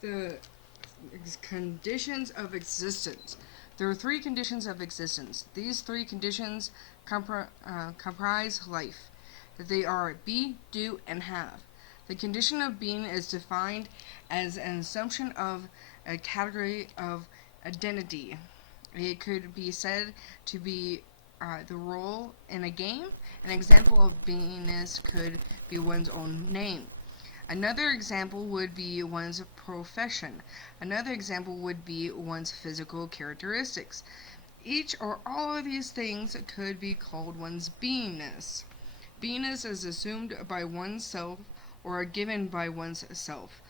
The conditions of existence. There are three conditions of existence. These three conditions comprise life. They are be, do, and have. The condition of being is defined as an assumption of a category of identity. It could be said to be the role in a game. An example of beingness could be one's own name. Another example would be one's profession. Another example would be one's physical characteristics. Each or all of these things could be called one's beingness. Beingness is assumed by oneself or given by oneself,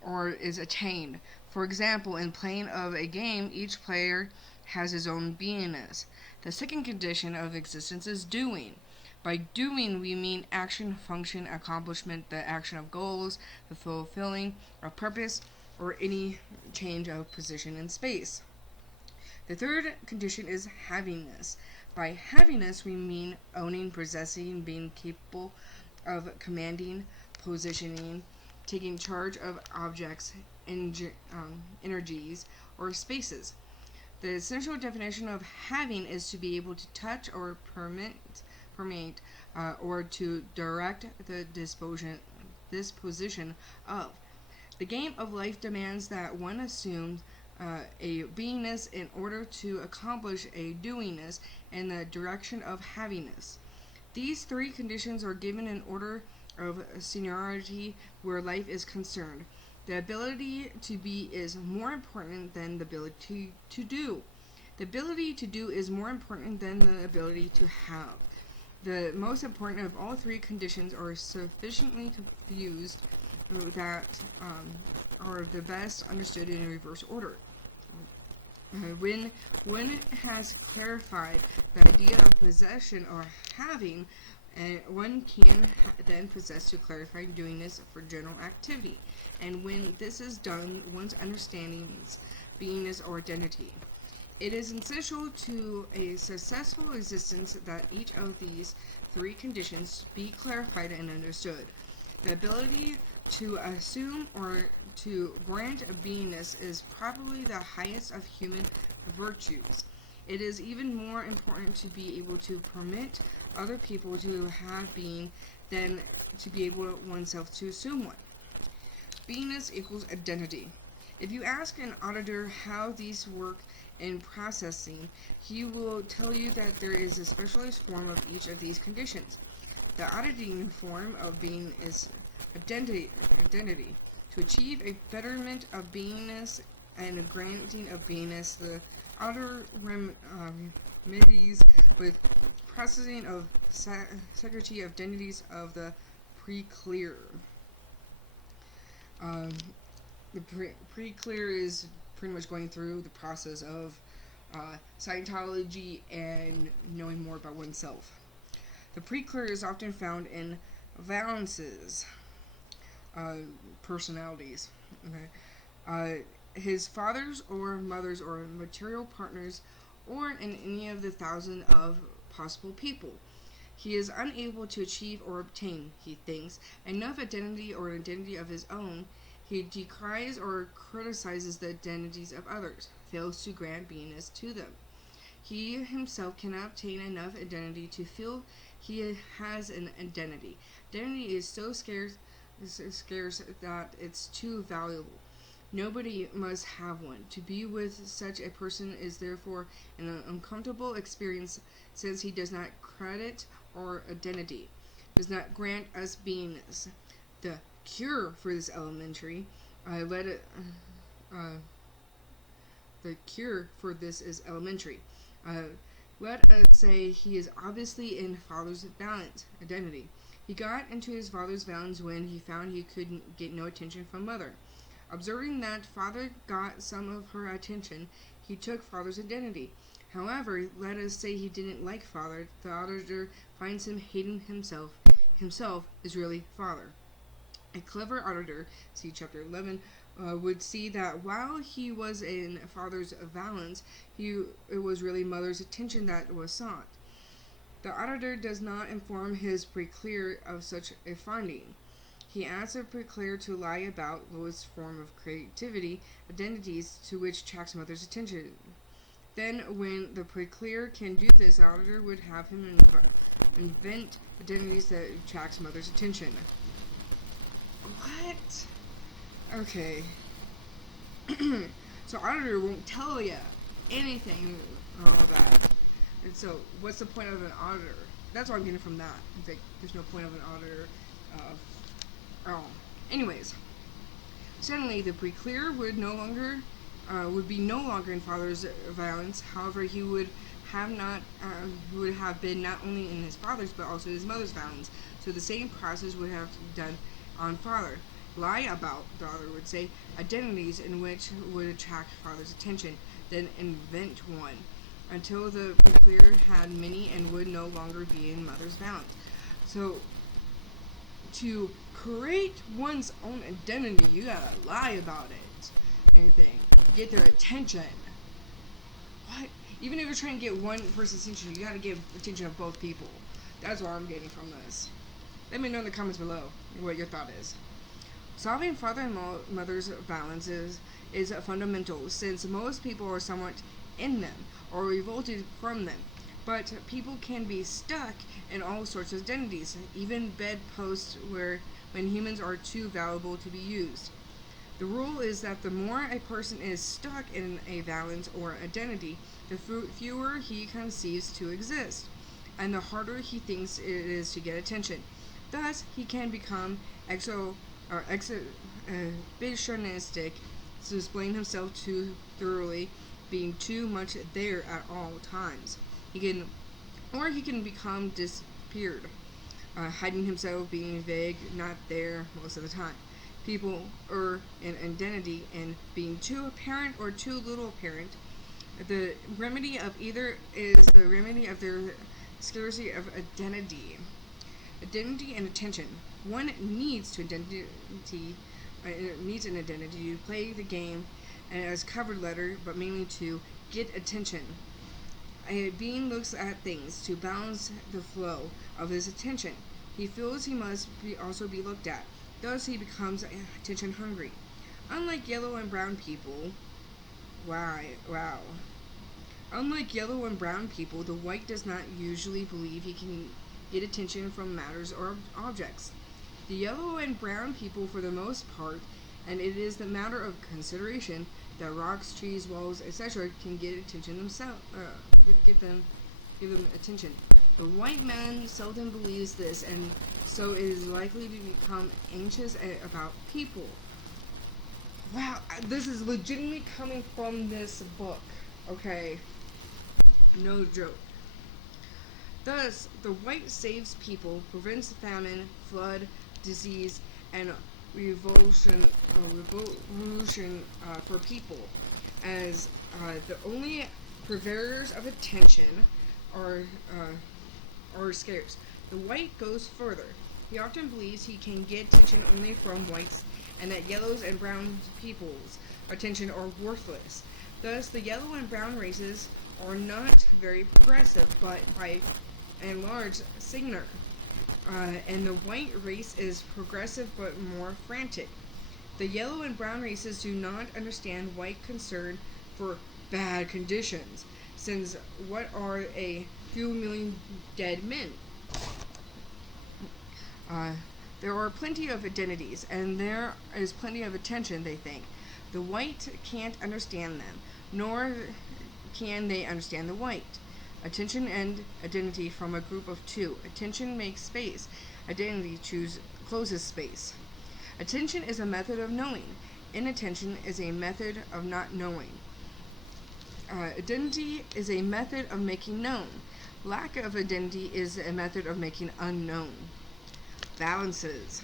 or is attained. For example, in playing of a game, each player has his own beingness. The second condition of existence is doing. By doing, we mean action, function, accomplishment, the action of goals, the fulfilling of purpose, or any change of position in space. The third condition is havingness. By havingness, we mean owning, possessing, being capable of commanding, positioning, taking charge of objects, energies, or spaces. The essential definition of having is to be able to touch or permeate, or to direct the disposition of. The game of life demands that one assumes a beingness in order to accomplish a doingness in the direction of havingness. These three conditions are given in order of seniority where life is concerned. The ability to be is more important than the ability to do. The ability to do is more important than the ability to have. The most important of all three conditions are sufficiently confused that are the best understood in reverse order. When one has clarified the idea of possession or having, one can then possess to clarify doingness for general activity. And when this is done, one's understanding its beingness or identity. It is essential to a successful existence that each of these three conditions be clarified and understood. The ability to assume or to grant a beingness is probably the highest of human virtues. It is even more important to be able to permit other people to have being than to be able oneself to assume one. Beingness equals identity. If you ask an auditor how these work in processing, he will tell you that there is a specialized form of each of these conditions. The auditing form of being is identity. To achieve a betterment of beingness and a granting of beingness, the auditor remedies with processing of security of identities of the PreClear. Um, the PreClear is pretty much going through the process of Scientology and knowing more about oneself. The PreClear is often found in valences, personalities. Okay, his fathers or mothers or material partners, or in any of the thousand of possible people. He is unable to achieve or obtain, he thinks, enough identity or an identity of his own. He decries or criticizes the identities of others, fails to grant beingness to them. He himself cannot obtain enough identity to feel he has an identity. Identity is so scarce that it's too valuable. Nobody must have one. To be with such a person is therefore an uncomfortable experience, since he does not credit our identity, does not grant us beingness. The cure for this elementary, let it. The cure for this is elementary. Uh, Let us say he is obviously in father's balance identity. He got into his father's balance when he found he could get no attention from mother. Observing that father got some of her attention, he took father's identity. However, let us say he didn't like father. The auditor finds him hating himself. Himself is really father. A clever auditor, see chapter 11, would see that while he was in father's valence, it was really mother's attention that was sought. The auditor does not inform his PreClear of such a finding. He asks a PreClear to lie about lowest form of creativity, identities to which attracts mother's attention. Then, when the PreClear can do this, the auditor would have him invent identities that attracts mother's attention. What? Okay. So auditor won't tell you anything about that. And so, what's the point of an auditor? That's what I'm getting from that. It's like, there's no point of an auditor. Anyways, suddenly the PreClear would be no longer in father's violence. However, he would have been not only in his father's but also his mother's violence. So the same process would have done on father. Lie about, the author would say, identities in which would attract father's attention, then invent one, until the PreClear had many and would no longer be in mother's violence. So, to create one's own identity, you gotta lie about it. Anything. Get their attention. What? Even if you're trying to get one person's attention, you gotta get attention of both people. That's what I'm getting from this. Let me know in the comments below what your thought is. Solving father and mother's violence is fundamental, since most people are somewhat in them or revolted from them. But people can be stuck in all sorts of identities, even bedposts when humans are too valuable to be used. The rule is that the more a person is stuck in a valence or identity, the fewer he conceives to exist, and the harder he thinks it is to get attention. Thus, he can become exhibitionistic, displaying himself too thoroughly, being too much there at all times. He can become disappeared, hiding himself, being vague, not there most of the time. People are in identity and being too apparent or too little apparent. The remedy of either is the remedy of their scarcity of identity. Identity and attention. One needs an identity to play the game and as covered letter, but mainly to get attention. A being looks at things to balance the flow of his attention. He feels he must also be looked at. Thus, he becomes attention hungry. Unlike yellow and brown people, Unlike yellow and brown people, the white does not usually believe he can get attention from matters or objects. The yellow and brown people, for the most part, and it is the matter of consideration that rocks, trees, walls, etc. can get attention themselves, give them attention. The white man seldom believes this, and so is likely to become anxious about people. Wow, this is legitimately coming from this book, okay? No joke. Thus, the white saves people, prevents famine, flood, disease, and revolution for people, as the only purveyors of attention are scarce. The white goes further. He often believes he can get attention only from whites, and that yellows and brown people's attention are worthless. Thus, the yellow and brown races are not very progressive, but by and large singular. And the white race is progressive but more frantic. The yellow and brown races do not understand white concern for bad conditions, since what are a few million dead men? There are plenty of identities, and there is plenty of attention, they think. The white can't understand them, nor can they understand the white. Attention and identity from a group of two. Attention makes space. Identity closes space. Attention is a method of knowing. Inattention is a method of not knowing. Identity is a method of making known. Lack of identity is a method of making unknown. Valences.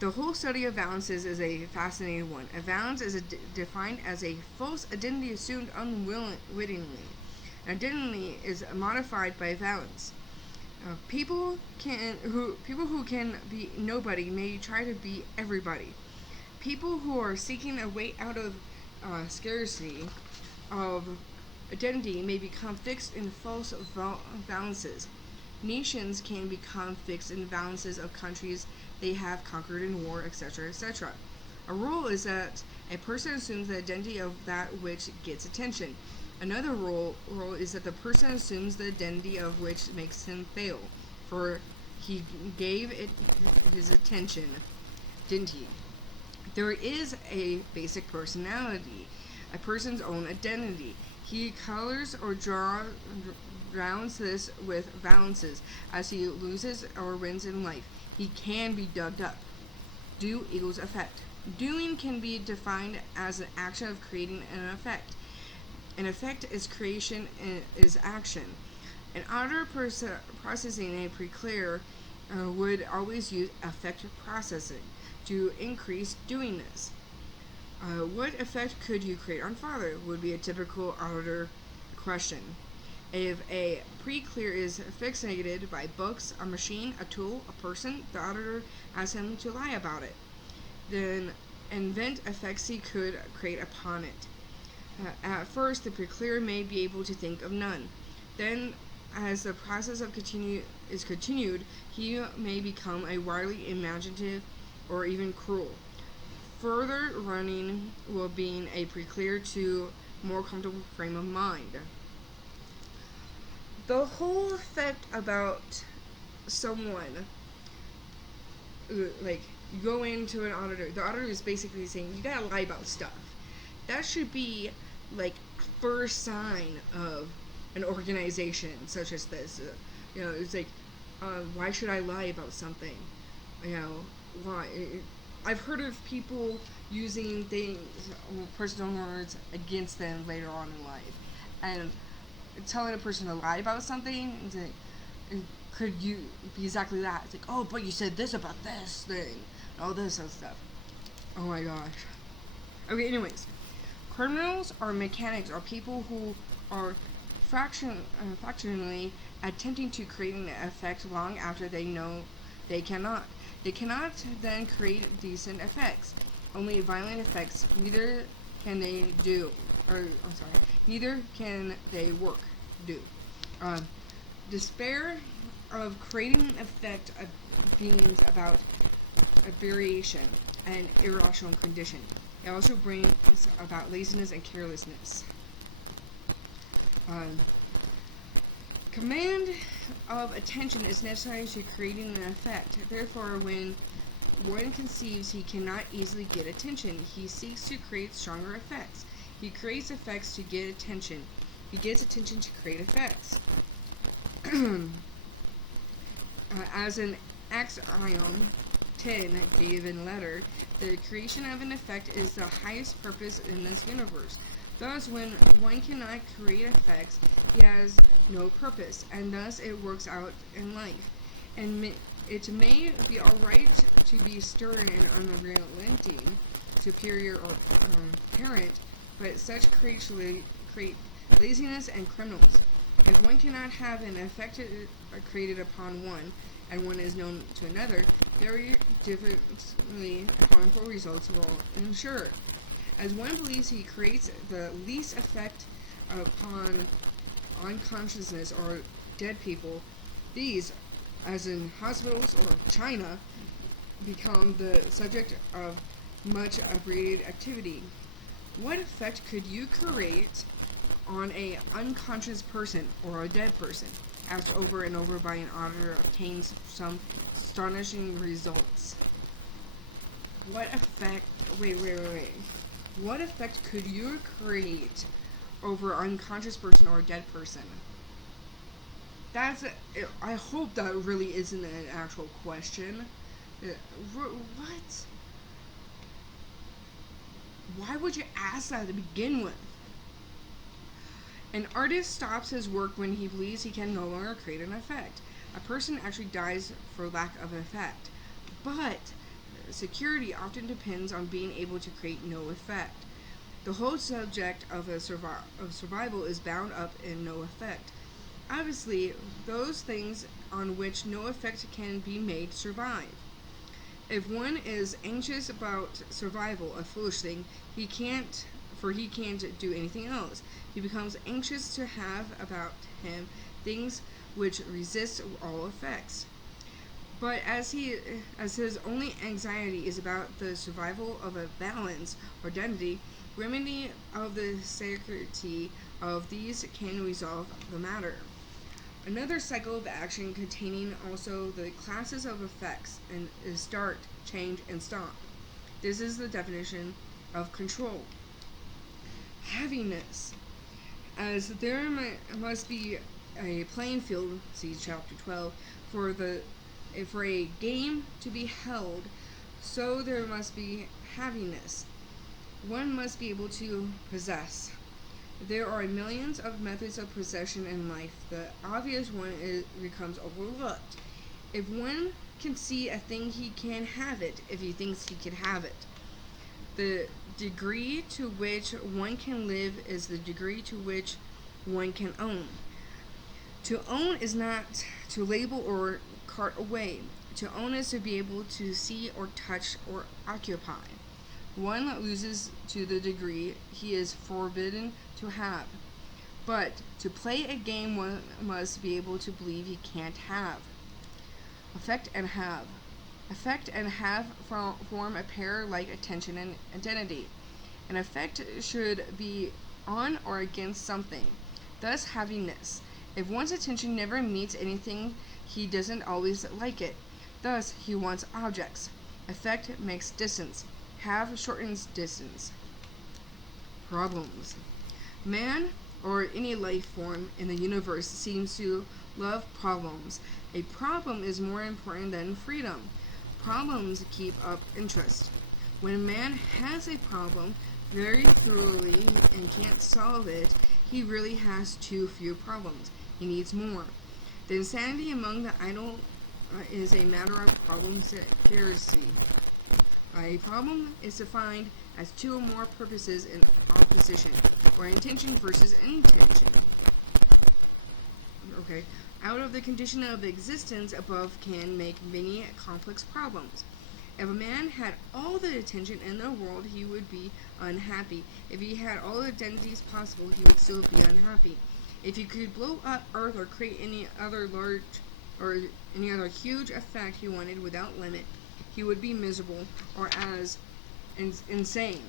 The whole study of valences is a fascinating one. A valence is defined as a false identity assumed unwittingly. Identity is modified by valence. People who can be nobody may try to be everybody. People who are seeking a way out of scarcity of identity may become fixed in false valences. Nations can become fixed in valences of countries they have conquered in war, etc., etc. A rule is that a person assumes the identity of that which gets attention. Another rule is that the person assumes the identity of which makes him fail, for he gave it his attention, didn't he? There is a basic personality, a person's own identity. He colors or rounds this with balances as he loses or wins in life. He can be dug up. Do equals effect. Doing can be defined as an action of creating an effect. An effect is creation is action. An auditor processing a PreClear would always use effect processing to increase doingness. What effect could you create on father would be a typical auditor question. If a PreClear is fixated by books, a machine, a tool, a person, the auditor asks him to lie about it. Then invent effects he could create upon it. At first, the PreClear may be able to think of none. Then, as the process of is continued, he may become a wildly imaginative or even cruel. Further running will bring a PreClear to more comfortable frame of mind. The whole effect about someone, like, you go into an auditor, the auditor is basically saying, you gotta lie about stuff. That should be, like, first sign of an organization such as this. It's like, why should I lie about something? Why? I've heard of people using things, personal words, against them later on in life. And telling a person to lie about something, it's like, could you be exactly that? It's like, oh, but you said this about this thing, all this other stuff. Oh my gosh. Okay, anyways. Criminals or mechanics are people who are fractionally attempting to create an effect long after they know they cannot. They cannot then create decent effects. Only violent effects. Neither can they neither can they do. Despair of creating an effect means about a variation and irrational condition. It also brings about laziness and carelessness. Command of attention is necessary to creating an effect. Therefore, when one conceives he cannot easily get attention, he seeks to create stronger effects. He creates effects to get attention. He gets attention to create effects. As an axiom 10 given letter, the creation of an effect is the highest purpose in this universe. Thus, when one cannot create effects, he has no purpose, and thus it works out in life. And it may be alright to be stern and unrelenting, superior or parent, but such create laziness and criminals. If one cannot have an effect created upon one, and one is known to another, very differently harmful results will ensure. As one believes he creates the least effect upon unconsciousness or dead people, these, as in hospitals or China, become the subject of much abbreviated activity. What effect could you create on an unconscious person or a dead person? Asked over and over by an auditor obtains some astonishing results. What effect? Wait. What effect could you create over an unconscious person or a dead person? I hope that really isn't an actual question. What? Why would you ask that to begin with? An artist stops his work when he believes he can no longer create an effect. A person actually dies for lack of effect. But security often depends on being able to create no effect. The whole subject of survival is bound up in no effect. Obviously, those things on which no effect can be made survive. If one is anxious about survival, a foolish thing, he can't do anything else. He becomes anxious to have about him things which resist all effects. But as his only anxiety is about the survival of a balance or identity, remedy of the scarcity of these can resolve the matter. Another cycle of action containing also the classes of effects and is start, change, and stop. This is the definition of control. Havingness. As there must be a playing field, see chapter 12, for a game to be held, so there must be havingness. One must be able to possess. There are millions of methods of possession in life. The obvious one becomes overlooked. If one can see a thing, he can have it if he thinks he can have it. The degree to which one can live is the degree to which one can own. To own is not to label or cart away. To own is to be able to see or touch or occupy. One loses to the degree he is forbidden to have. But to play a game, one must be able to believe he can't have. Affect and have. Affect and have form a pair like attention and identity. An affect should be on or against something, thus havingness. If one's attention never meets anything, he doesn't always like it. Thus, he wants objects. Affect makes distance. Have shortens distance. Problems. Man, or any life form in the universe, seems to love problems. A problem is more important than freedom. Problems keep up interest. When man has a problem very thoroughly and can't solve it, he really has too few problems. He needs more. The insanity among the idle is a matter of problem theory. A problem is defined as two or more purposes in opposition, or intention versus intention. Okay. Out of the condition of existence above can make many complex problems. If a man had all the attention in the world, he would be unhappy. If he had all the identities possible, he would still be unhappy. If he could blow up Earth or create any other huge effect he wanted without limit, he would be miserable or as insane.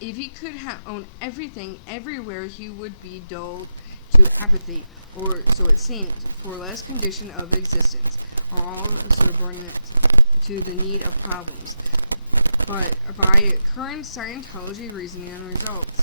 If he could own everything everywhere, he would be dulled to apathy, or so it seems, for less condition of existence, all subordinate to the need of problems, but by current Scientology reasoning and results.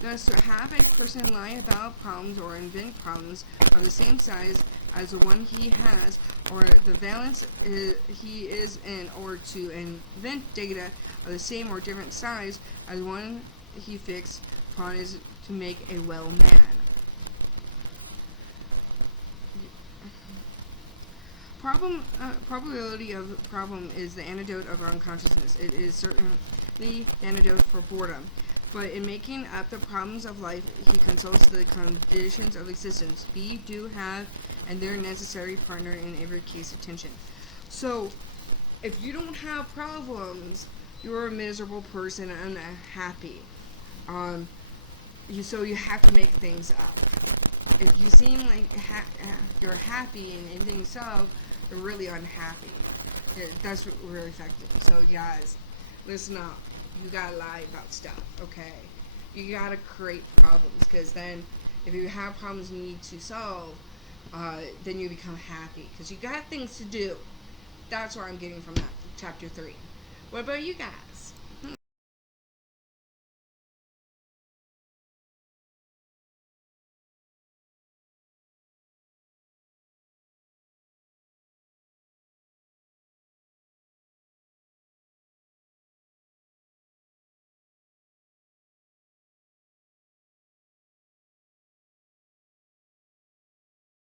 Thus, to have a person lie about problems or invent problems of the same size as the one he has, or the valence he is in, or to invent data of the same or different size as one he fixed upon, is to make a well man. Probability of problem is the antidote of unconsciousness. It is certainly the antidote for boredom. But in making up the problems of life, he consults the conditions of existence. Be, do, have, and their necessary partner in every case of tension. So, if you don't have problems, you're a miserable person and unhappy. So you have to make things up. If you seem like you're happy and things solved, you're really unhappy. That's really effective. So guys, listen up. You gotta lie about stuff, okay? You gotta create problems, because then if you have problems you need to solve, then you become happy, because you got things to do. That's what I'm getting from that chapter 3. What about you guys?